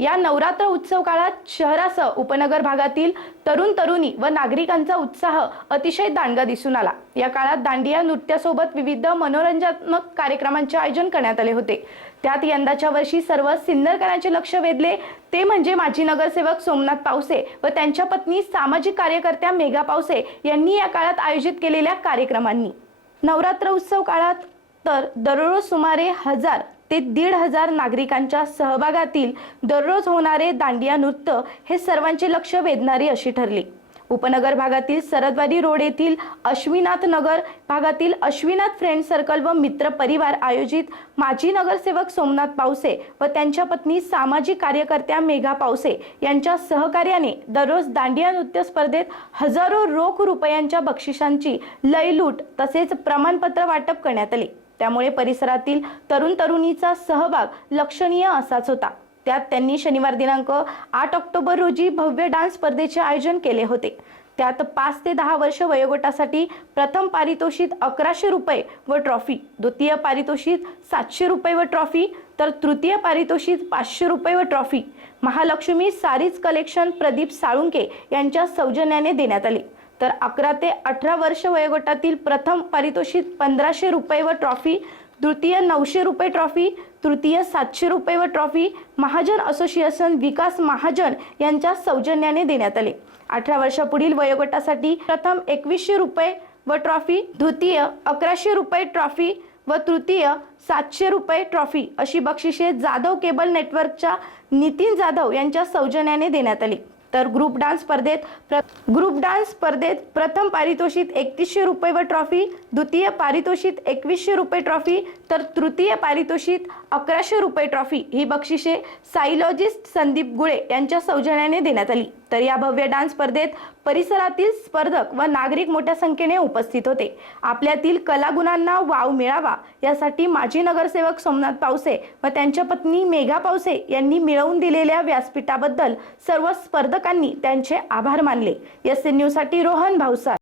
या नवरात्र उत्सव काळात शहरासह उपनगर भागातील तरुण तरुणी व नागरिकांचा उत्साह अतिशय दांडगा दिसून आला. या काळात दांडिया नृत्यासोबत विविध मनोरंजनात्मक कार्यक्रमांचे आयोजन करण्यात आले होते. त्यात यंदाच्या वर्षी सर्व सिन्नरकरांचे लक्ष वेधले. ते म्हणजे माजी नगरसेवक सोमनाथ पावसे व त्यांच्या पत्नी सामाजिक कार्यकर्त्या मेघा पावसे यांनी या काळात आयोजित केलेल्या कार्यक्रमांनी. नवरात्र उत्सव काळात तर दररोज सुमारे हजार ते दीड हजार नागरिकांच्या सहभागातील दररोज होणारे दांडिया नृत्य हे सर्वांचे लक्ष वेधणारी अशी ठरली. उपनगर भागातील सरदवाडी रोड येथील अश्विनाथ नगर भागातील अश्विनाथ फ्रेंड सर्कल व मित्र परिवार आयोजित माजी नगरसेवक सोमनाथ पावसे व त्यांच्या पत्नी सामाजिक कार्यकर्त्या मेघा पावसे यांच्या सहकार्याने दररोज दांडिया नृत्य स्पर्धेत हजारो रोख रुपयांच्या बक्षिसांची लयलूट तसेच प्रमाणपत्र वाटप करण्यात आले. त्यामुळे परिसरातील तरुण तरुणीचा सहभाग लक्षणीय असाच होता. त्यात त्यांनी शनिवार दिनांक आठ ऑक्टोबर रोजी भव्य डान्स स्पर्धेचे आयोजन केले होते. त्यात पाच ते दहा वर्ष वयोगटासाठी प्रथम पारितोषिक अकराशे रुपये व ट्रॉफी द्वितीय पारितोषिक सातशे रुपये व ट्रॉफी तर तृतीय पारितोषिक पाचशे रुपये व trophy. Mahalaxmi sarees collection Pradeep Salunke यांच्या सौजन्याने देण्यात आले. तर अकरा ते अठरा वर्ष वयोगटातील प्रथम पारितोषिक पंधराशे रुपये व ट्रॉफी द्वितीय नऊशे रुपये ट्रॉफी तृतीय सातशे रुपये व ट्रॉफी महाजन असोसिएशन विकास महाजन यांच्या सौजन्याने देण्यात आले. अठरा वर्षापुढील वयोगटासाठी प्रथम एकवीसशे रुपये व ट्रॉफी द्वितीय अकराशे रुपये ट्रॉफी व तृतीय सातशे रुपये ट्रॉफी अशी बक्षिसे जाधव केबल नेटवर्कच्या नितीन जाधव यांच्या सौजन्याने देण्यात आली. तर ग्रुप डान्स स्पर्धेत प्र ग्रुप डान्स स्पर्धेत प्रथम पारितोषिक एकतीसशे रुपये व ट्रॉफी द्वितीय पारितोषिक एकवीसशे रुपये ट्रॉफी तर तृतीय पारितोषिक अकराशे रुपये ट्रॉफी ही बक्षिसे सायलॉजिस्ट संदीप गुळे यांच्या सौजन्याने देण्यात आली. तर या भव्य डान्स स्पर्धेत परिसरातील स्पर्धक व नागरिक मोठ्या संख्येने उपस्थित होते. आपल्यातील कलागुणांना वाव मिळावा यासाठी माजी नगरसेवक सोमनाथ पावसे व त्यांच्या पत्नी मेघा पावसे यांनी मिळवून दिलेल्या व्यासपीठाबद्दल सर्व स्पर्धकांनी त्यांचे आभार मानले. एस एन न्यूजसाठी रोहन भावसार